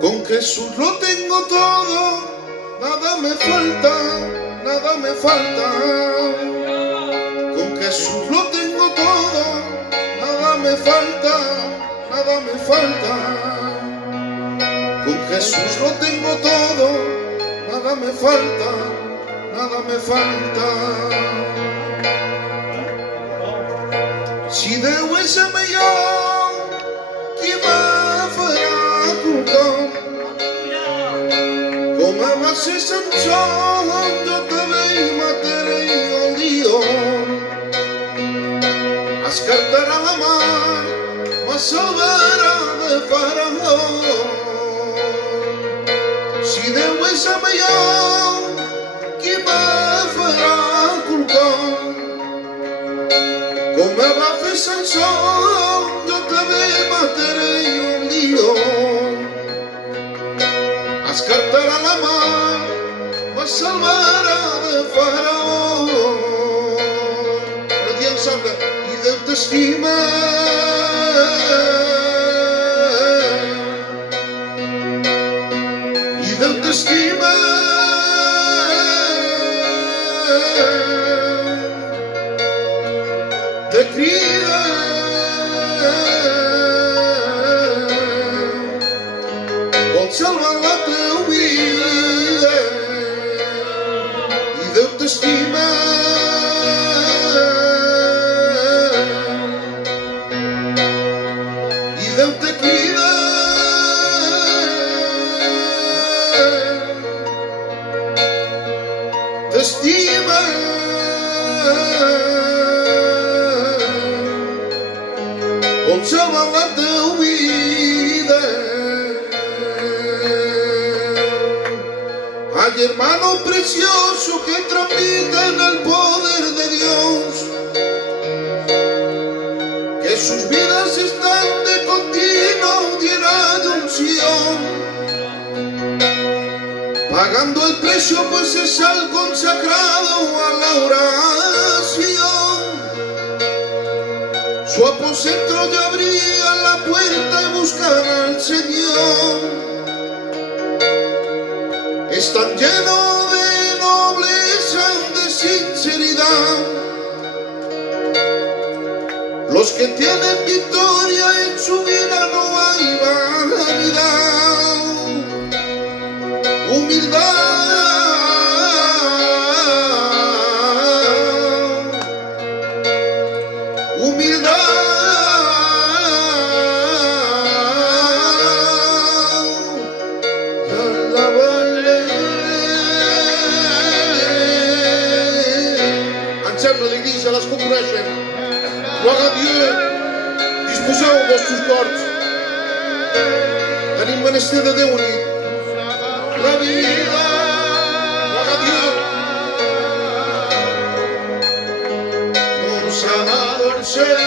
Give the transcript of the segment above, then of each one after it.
Con Jesús lo tengo todo, nada me falta, nada me falta. Con Jesús lo tengo todo, nada me falta, nada me falta. Con Jesús lo tengo todo, nada me falta, nada me falta. Si Déu és amb jo, qui me farà culpar? Com va ser Sansó, jo també hi mataré el lió. Escartarà la mar, me salvarà de Faraó. Si Déu és amb jo, qui me farà culpar? Com va fer Sansó, jo també mataré un lió. Escartarà la mar, me salvarà de Faraó. No diem ensemble, i Déu t'estima. I Déu t'estima. Te crida, vol salvar la teva vida, i Déu t'estima. I Déu te crida, t'estima. Vol salvar la teva vida. Ay, hermano precioso que transmita en el poder de Dios, que sus vidas están de continuo llenas de unción, pagando el precio pues es al consagrado a la oración. Su aposento ya abría la puerta y buscar al Señor. Están llenos de nobleza, de sinceridad, los que tienen victoria en su vida, no hay vanidad, humildad. L'Église les componeixen. Gloire a Dieu. Disposeu els vostres cors. Tenim menester de Déu unit. La vida. Gloire a Dieu. Nos ha dado el ser.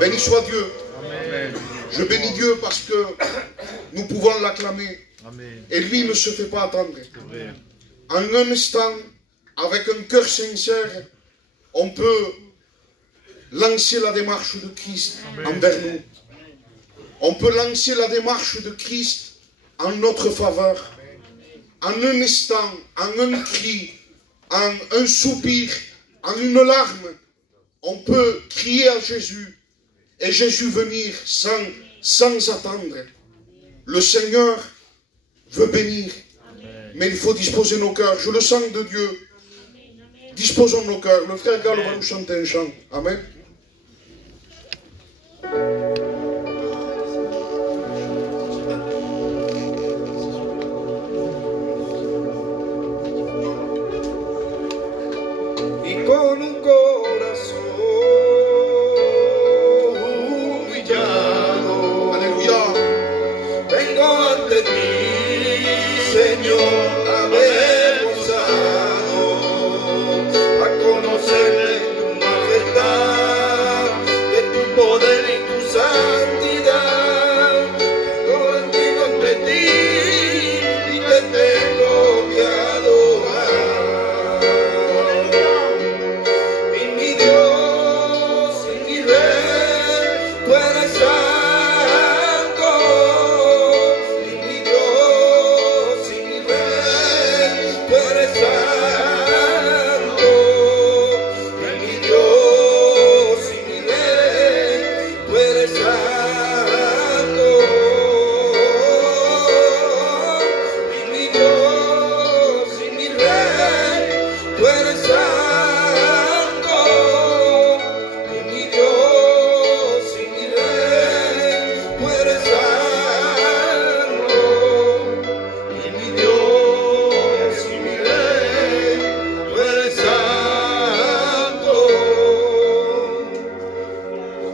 Béni soit Dieu. Amen. Je bénis Dieu parce que nous pouvons l'acclamer. Et lui ne se fait pas attendre. En un instant, avec un cœur sincère, on peut lancer la démarche de Christ envers nous. On peut lancer la démarche de Christ en notre faveur. En un instant, en un cri, en un soupir, en une larme, on peut crier à Jésus et Jésus venir sans attendre. Le Seigneur veut bénir, mais il faut disposer nos cœurs. Je le sens de Dieu. Disposons nos cœurs. Le frère Gallo va nous chanter un chant. Amen. Y con un corazón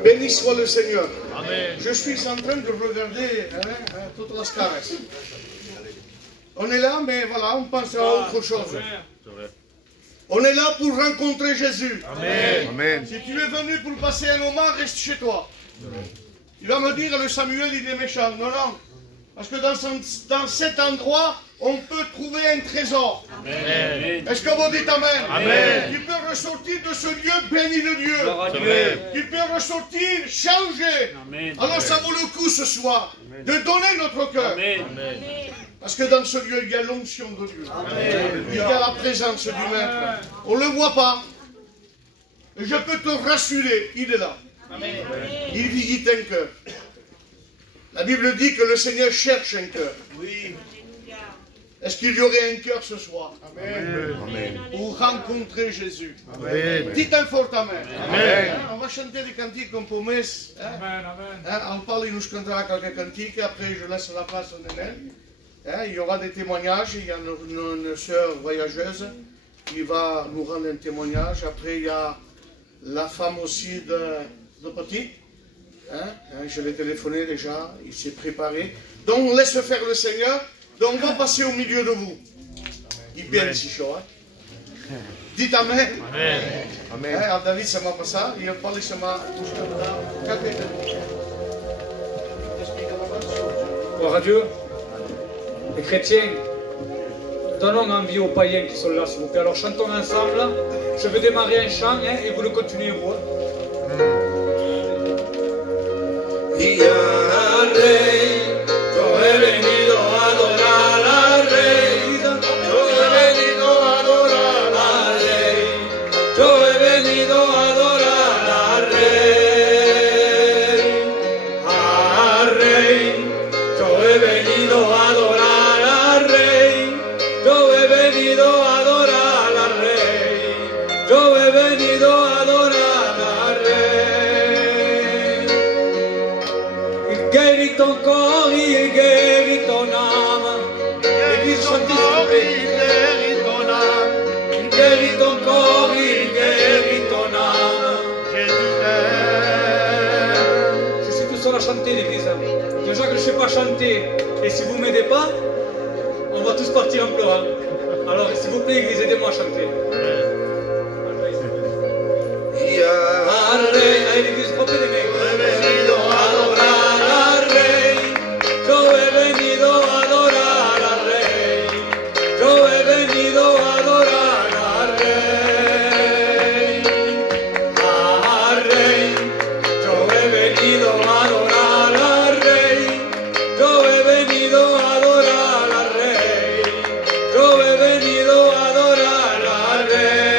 Béni soit le Seigneur. Amen. Je suis en train de regarder toutes les caresses. On est là, mais voilà, on pense à autre chose. On est là pour rencontrer Jésus. Amen. Amen. Si tu es venu pour passer un moment, reste chez toi. Il va me dire, le Samuel, il est méchant. Non, non. Parce que dans cet endroit, on peut trouver un trésor. Amen. Est-ce que vous dites Amen? Amen. Tu peux ressortir de ce lieu béni de Dieu. Amen. Tu peux ressortir changé. Amen. Alors ça vaut le coup ce soir de donner notre cœur. Amen. Parce que dans ce lieu, il y a l'onction de Dieu. Amen. Il y a la présence du Maître. On ne le voit pas. Et je peux te rassurer, il est là. Amen. Il visite un cœur. La Bible dit que le Seigneur cherche un cœur. Oui. Est-ce qu'il y aurait un cœur ce soir? Amen. Amen. Pour rencontrer Jésus. Amen. Dites un fort Amen. Amen. On va chanter des cantiques comme promesse. On parle, il nous chantera quelques cantiques. Après, je laisse la place à Nénel. Il y aura des témoignages. Il y a une sœur voyageuse qui va nous rendre un témoignage. Après, il y a la femme aussi de Petit. Je l'ai téléphoné déjà. Il s'est préparé. Donc, on laisse faire le Seigneur. Donc, on va passer au milieu de vous. Il bien si chaud. Dites Amen. Amen. Amen. David, ça m'a pas ça. Il a parlé, ça m'a. Gloire à Dieu. Les chrétiens, donnons envie aux païens qui sont là, s'il vous plaît. Alors chantons ensemble. Je vais démarrer un chant et vous le continuez, vous. Déjà que je ne sais pas chanter, et si vous ne m'aidez pas, on va tous partir en pleurant. Alors s'il vous plaît, Église, aidez-moi à chanter. Allez, l'Église, frappez les mains. Yo he venido a adorar al Rey.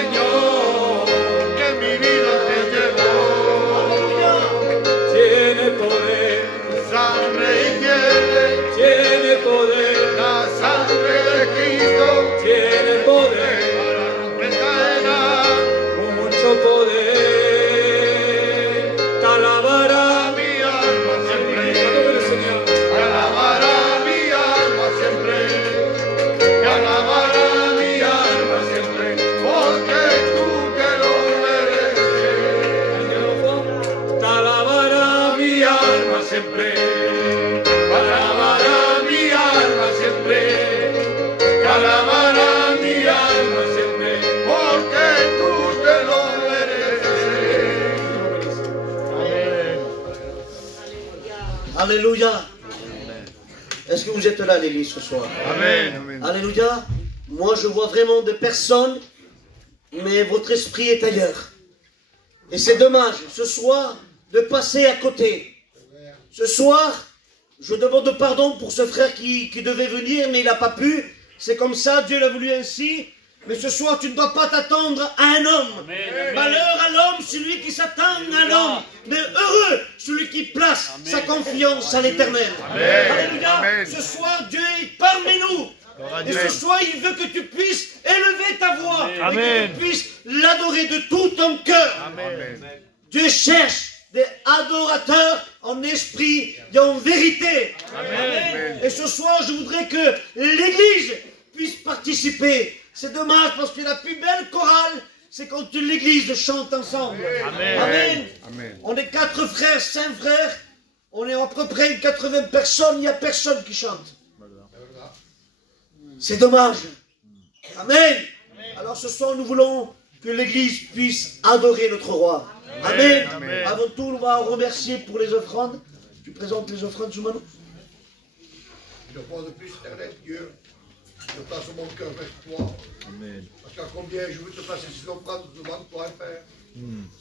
Señor, que mi vida te llevó. Tiene poder, Sangre y piel, tiene poder, la sangre de Cristo, tiene poder, para romper cadenas. mucho poder. Te alabará Mi alma siempre, Adore, Señor. te alabará mi alma siempre, te alabará mi alma siempre, porque tú te lo mereces. Te alabará Mi alma siempre, te alabará mi alma siempre, te alabará mi alma siempre, porque tú te lo mereces. Alléluia. Est-ce que vous êtes là, l'église, ce soir? Amen. Alléluia. Moi, je vois vraiment des personnes, mais votre esprit est ailleurs. Et c'est dommage, ce soir, de passer à côté. Ce soir, je demande pardon pour ce frère qui devait venir, mais il n'a pas pu. C'est comme ça, Dieu l'a voulu ainsi. Mais ce soir, tu ne dois pas t'attendre à un homme. Malheur à l'homme, celui qui s'attend à l'homme. Mais heureux, celui qui place sa confiance à l'éternel. Alléluia. Amen. Ce soir, Dieu est parmi nous. Et ce soir, il veut que tu puisses élever ta voix. Et que tu puisses l'adorer de tout ton cœur. Dieu cherche des adorateurs en esprit et en vérité. Amen. Et ce soir, je voudrais que l'Église puisse participer. C'est dommage parce que la plus belle chorale, c'est quand l'Église chante ensemble. Amen. On est 4 frères, 5 frères. On est à peu près 80 personnes. Il n'y a personne qui chante. C'est dommage. Amen. Alors ce soir, nous voulons que l'Église puisse adorer notre roi. Amen. Avant tout, on va remercier pour les offrandes. Tu présentes les offrandes, Joumano? Une fois de plus, éternel Dieu, je place mon cœur vers toi. Parce qu'à combien je veux te passer ces offrandes devant toi, Père.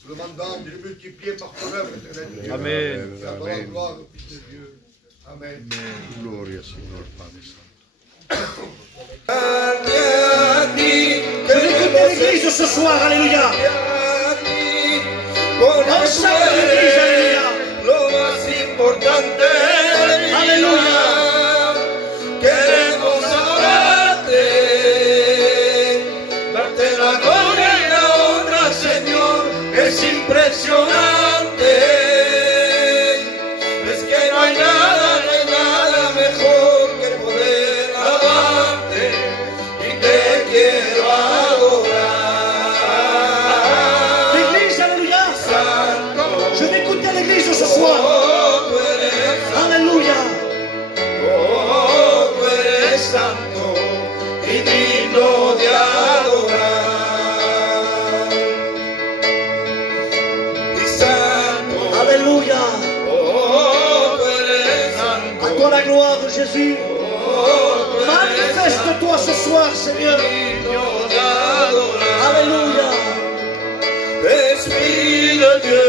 Le mandat de les multiplier par ton œuvre, éternel Dieu. Amen. Et à toi la gloire, au Fils de Dieu. Amen. Gloria, Señor Padre Santo. Je vais écouter l'Église ce soir, alléluia. Ensemble l'Église, alléluia. Lo más importante de mi vida. Aleluya. Queremos adorarte, darte la gloria y la honra, Señor, es impresionante. Es que no hay nada mejor que poder alabarte y te quiero adorar. L'Église, alléluia. Santo, Je vais écouter l'Église ce soir. oh, tú eres Alléluia. Oh, tú eres santo y digno de adorar. Y santo, Alléluia. oh, tú eres santo. À toi la gloire, Jésus. Oh, tú eres Manifeste-toi ce soir, Seigneur. digno de adorar. Alléluia. Esprit de Dieu,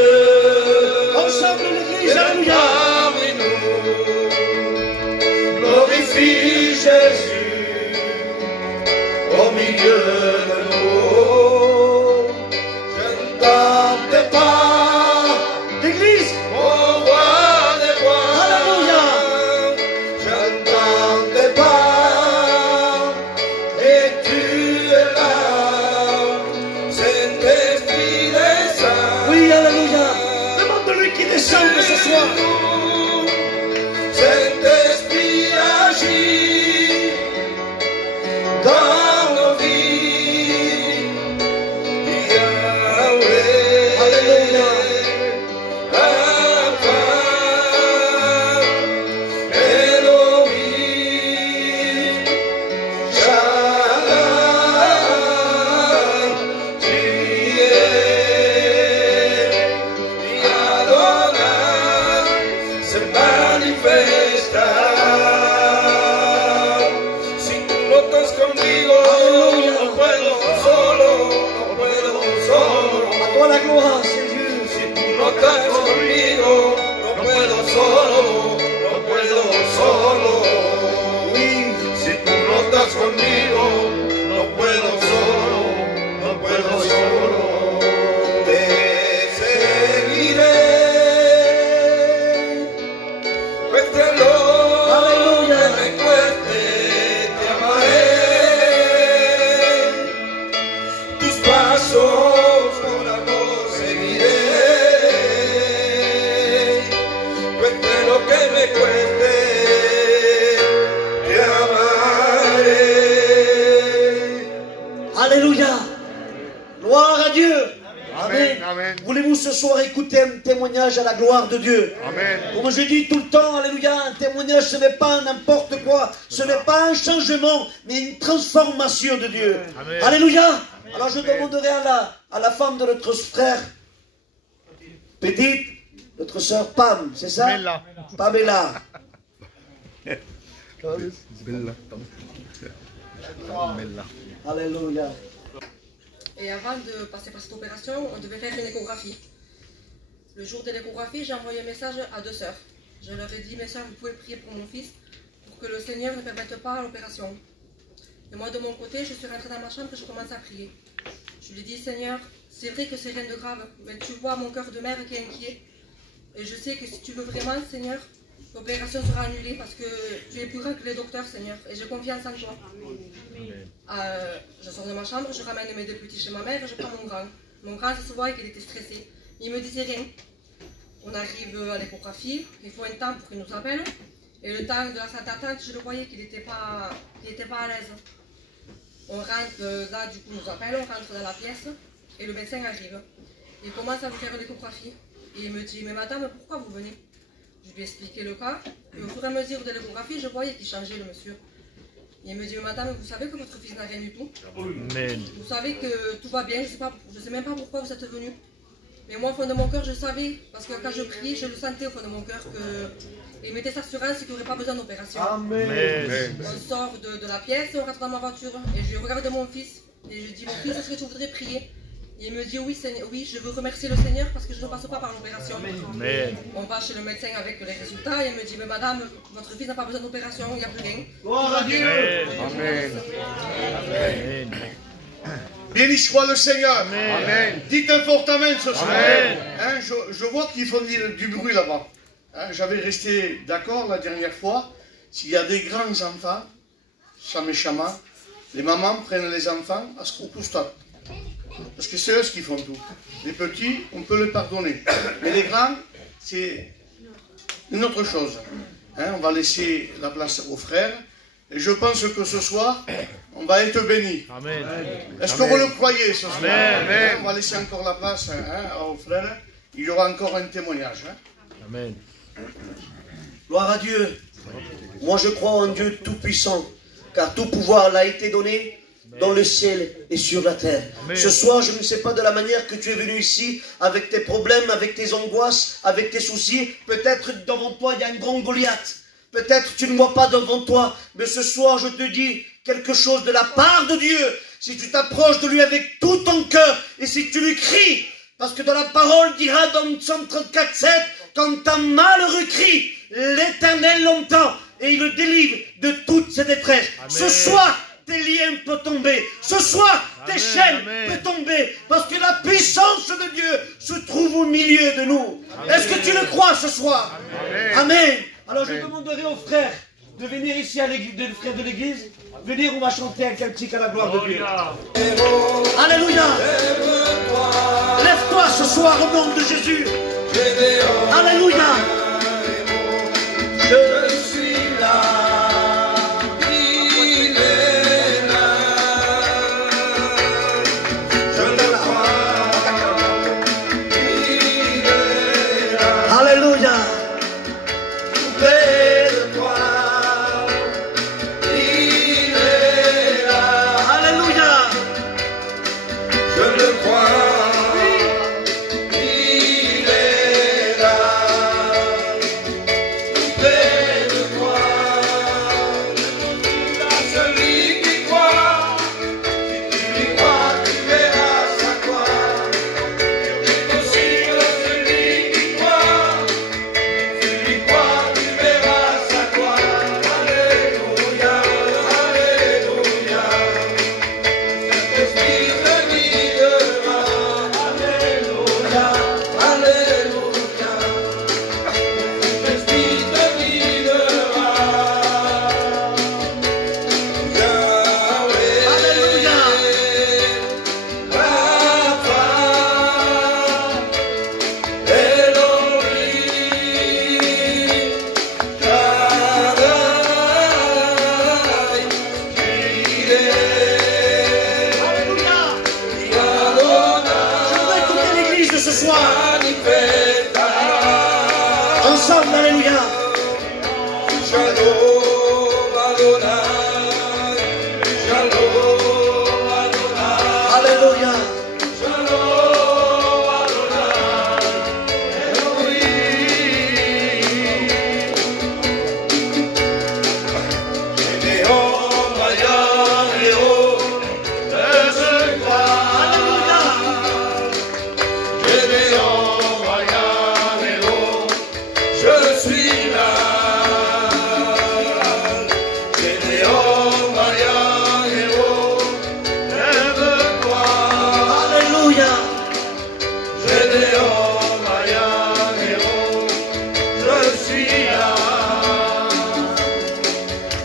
Ensemble l'Église, alléluia. parmi nous, glorifie Jésus au milieu de nous. Je ne t'entends pas, L'Église, mon roi des rois. Alléluia. Je ne t'entends pas, et tu es là, Saint-Esprit des saints. oui, alléluia. Alléluia. Gloire à Dieu. Amen. Amen. Voulez-vous ce soir écouter un témoignage à la gloire de Dieu? Amen. Comme je dis tout le temps, alléluia, un témoignage ce n'est pas n'importe quoi, ce n'est pas un changement, mais une transformation de Dieu. Amen. Alléluia. Alors je demanderai à la femme de notre frère, petite, notre sœur Pam, c'est ça? Pamela. Pamela. Alléluia. Et avant de passer par cette opération, on devait faire une échographie. Le jour de l'échographie, j'ai envoyé un message à 2 sœurs. Je leur ai dit, mes sœurs, vous pouvez prier pour mon fils, pour que le Seigneur ne permette pas l'opération. Et moi, de mon côté, je suis rentrée dans ma chambre et je commence à prier. Je lui ai dit, Seigneur, c'est vrai que c'est rien de grave, mais tu vois mon cœur de mère qui est inquiet. Et je sais que si tu veux vraiment, Seigneur, l'opération sera annulée parce que tu es plus grand que les docteurs, Seigneur. Et j'ai confiance en toi. Je sors de ma chambre, je ramène mes 2 petits chez ma mère et je prends mon grand. Mon grand, ça se voit qu'il était stressé. Il me disait rien. On arrive à l'échographie, il faut un temps pour qu'il nous appelle. Et le temps de la salle d'attente, je le voyais qu'il n'était pas à l'aise. On rentre, là du coup nous appelle, on rentre dans la pièce et le médecin arrive. Il commence à me faire l'échographie. Et il me dit, mais madame, pourquoi vous venez? Je lui ai expliqué le cas. Et au fur et à mesure de l'échographie, je voyais qu'il changeait le monsieur. Il me dit, mais madame, vous savez que votre fils n'a rien du tout. Amen. Vous savez que tout va bien, je ne sais même pas pourquoi vous êtes venu. Mais moi, au fond de mon cœur, je savais, parce que quand je priais, je le sentais au fond de mon cœur qu'il mettait sa assurance qu'il n'y aurait pas besoin d'opération. Amen. On sort de la pièce, on rentre dans ma voiture, et je regarde mon fils, et je dis, mon fils, est-ce que tu voudrais prier? Et il me dit, oui, Seigneur, oui, je veux remercier le Seigneur parce que je ne passe pas par l'opération. Amen. On va chez le médecin avec les résultats, et il me dit, mais madame, votre fils n'a pas besoin d'opération, il n'y a plus rien. Gloire à Dieu. Amen. Amen. Béni soit le Seigneur. Amen. Dites un fort amen ce soir. Amen. Hein, je vois qu'ils font du bruit là-bas. Hein, j'avais resté d'accord la dernière fois. S'il y a des grands enfants, ça me chama, les mamans prennent les enfants à ce qu'on stop. Parce que c'est eux qui font tout. Les petits, on peut les pardonner. Mais les grands, c'est une autre chose. Hein, on va laisser la place aux frères. Et je pense que ce soir, on va être bénis. Amen. Est-ce que vous le croyez ce soir? Amen. On va laisser encore la place aux frères. Il y aura encore un témoignage. Amen. Gloire à Dieu. Moi je crois en Dieu tout-puissant, car tout pouvoir l'a été donné dans le ciel et sur la terre. Amen. Ce soir, je ne sais pas de la manière que tu es venu ici, avec tes problèmes, avec tes angoisses, avec tes soucis. Peut-être devant toi, il y a un grand Goliath. Peut-être tu ne vois pas devant toi, mais ce soir, je te dis quelque chose de la part de Dieu. Si tu t'approches de lui avec tout ton cœur, et si tu lui cries, parce que dans la parole dira dans Psaume 34,7, quand un malheureux crie, l'Éternel l'entend, et il le délivre de toutes ses détresses. Amen. Ce soir, tes liens peuvent tomber. Ce soir, tes Amen, chaînes amen. peuvent tomber. Parce que la puissance de Dieu se trouve au milieu de nous. Est-ce que tu le crois ce soir? Amen. Amen. Alors je Amen. demanderai aux frères de venir ici à l'église, les frères de l'église. Venir, on va chanter un cantique à la gloire de Dieu. Alléluia. Lève-toi ce soir au nom de Jésus. Alléluia. Je suis là. Alléluia. Près de toi, il est là. Alléluia. Je le crois, il est là. soir. Ensemble, alléluia. Alléluia.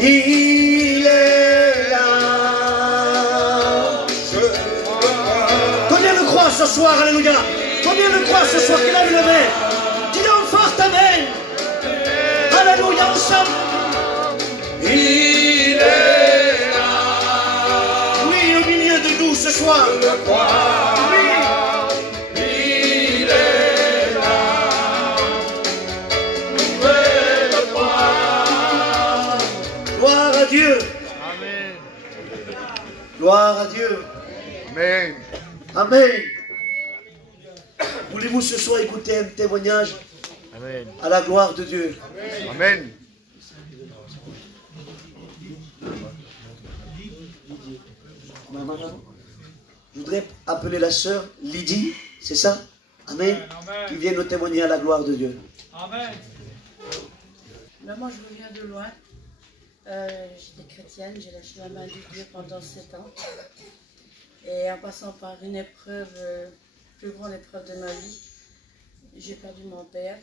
Il est là. Combien le croient ce soir, alléluia? Combien le croient ce soir? Qu'il a vu le main? Dis-le fort, amen. Alléluia, ensemble. Il est là. Oui, au milieu de nous ce soir. Je le crois. Oui. Il est là. Nous le croire. Gloire à Dieu. Amen. Gloire à Dieu. Amen. Amen. Voulez-vous ce soir écouter un témoignage Amen. à la gloire de Dieu? Amen. Je voudrais appeler la sœur Lydie, c'est ça? Amen. Amen. Qui vient nous témoigner à la gloire de Dieu. Amen. Ben, moi, je reviens de loin. J'étais chrétienne, j'ai lâché la main de Dieu pendant 7 ans. Et en passant par une épreuve, plus grande épreuve de ma vie, j'ai perdu mon père.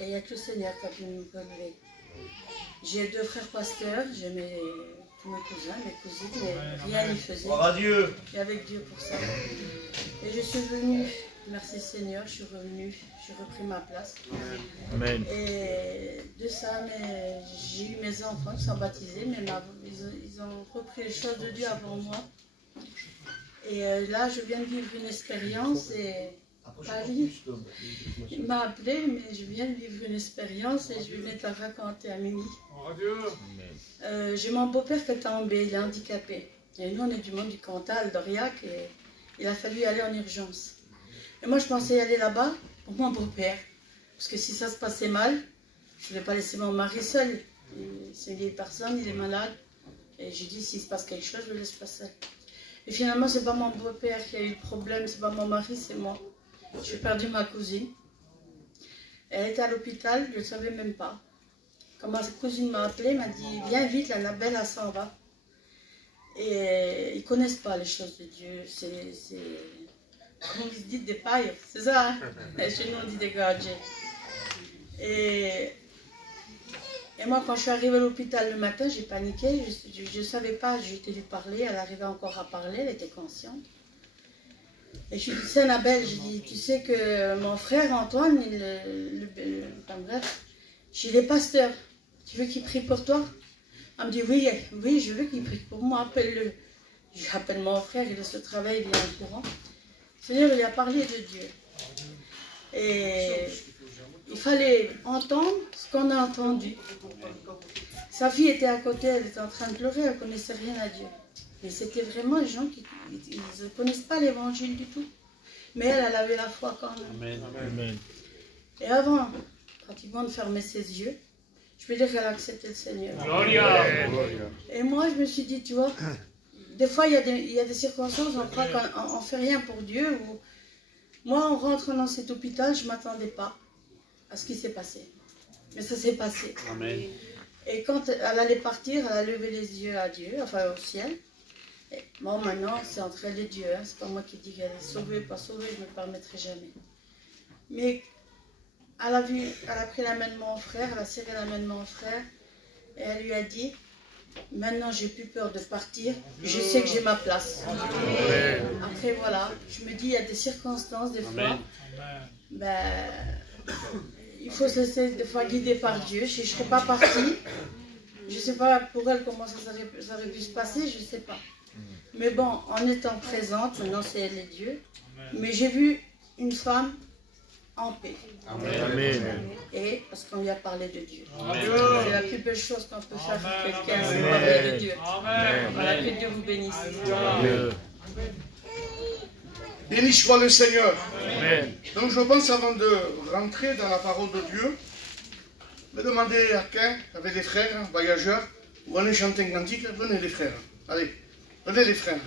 Et il n'y a que le Seigneur qui a pu me relever. J'ai 2 frères pasteurs, j'ai tous mes cousins, mes cousines, mais rien n'y faisait. Gloire à Dieu. Et avec Dieu pour ça. Et je suis venue, merci Seigneur, je suis revenue, j'ai repris ma place. Amen. Et de ça, j'ai eu mes enfants qui sont baptisés, mais ils ont repris les choses de Dieu avant moi. Et là, je viens de vivre une expérience et Paris, il m'a appelé, mais je viens de vivre une expérience et je venais te la raconter à Mimi. J'ai mon beau-père qui est tombé, il est handicapé. Et nous, on est du monde du Cantal, d'Aurillac, et il a fallu aller en urgence. Et moi, je pensais y aller là-bas pour mon beau-père. Parce que si ça se passait mal, je ne voulais pas laisser mon mari seul. C'est une vieille personne, il est malade. Et j'ai dit, s'il se passe quelque chose, je le laisse pas seul. Et finalement, c'est pas mon beau-père qui a eu le problème, c'est pas mon mari, c'est moi. J'ai perdu ma cousine. Elle était à l'hôpital, je ne le savais même pas. Quand ma cousine m'a appelé, elle m'a dit, viens vite, la Nabelle, elle s'en va. Et ils ne connaissent pas les choses de Dieu. C'est comment vous dites, des pailles, c'est ça, hein? Et chez nous, on dit des gadgets. Et moi, quand je suis arrivée à l'hôpital le matin, j'ai paniqué, je ne savais pas, j'ai été lui parler, elle arrivait encore à parler, elle était consciente. Et je lui dis, Annabelle, je dis, tu sais que mon frère Antoine, enfin bref, il est pasteur, tu veux qu'il prie pour toi? Elle me dit, oui, oui, je veux qu'il prie pour moi, appelle-le. J'appelle mon frère, il est au travail, il est en courant. Le Seigneur, il a parlé de Dieu. Et il fallait entendre ce qu'on a entendu. Sa fille était à côté, elle était en train de pleurer, elle ne connaissait rien à Dieu. Mais c'était vraiment les gens qui ne connaissent pas l'évangile du tout. Mais elle avait la foi quand même. Amen. Et avant, pratiquement de fermer ses yeux, je peux dire qu'elle a accepté le Seigneur. Gloria. Et moi, je me suis dit, tu vois, des fois, il y a des circonstances où on croit qu'on ne fait rien pour Dieu. Ou... Moi, en rentrant dans cet hôpital, je ne m'attendais pas à ce qui s'est passé. Mais ça s'est passé. Amen. Et quand elle allait partir, elle a levé les yeux à Dieu, enfin au ciel. Et bon, maintenant, c'est entre elle et Dieu. Hein. C'est pas moi qui dis qu'elle est sauvée, pas sauvée, je ne me permettrai jamais. Mais elle a pris la main de mon frère, elle a serré la main de mon frère, et elle lui a dit, maintenant j'ai plus peur de partir, je sais que j'ai ma place. Amen. Après voilà, je me dis, il y a des circonstances des fois, ben, il faut se laisser des fois guider par Dieu. Si je ne serais pas partie, je ne sais pas pour elle comment ça aurait pu se passer, je ne sais pas. Mais bon, en étant présente, maintenant c'est elle et Dieu, mais j'ai vu une femme en paix. Amen. Et parce qu'on lui a parlé de Dieu. C'est la plus belle chose qu'on peut faire pour quelqu'un, c'est parler de Dieu. Voilà, que Dieu vous bénisse. Amen. Béni soit le Seigneur. Amen. Donc je pense, avant de rentrer dans la parole de Dieu, je vais demander à quelqu'un, avec des frères, voyageurs, vous venez chanter un cantique, venez les frères. Allez, venez les frères.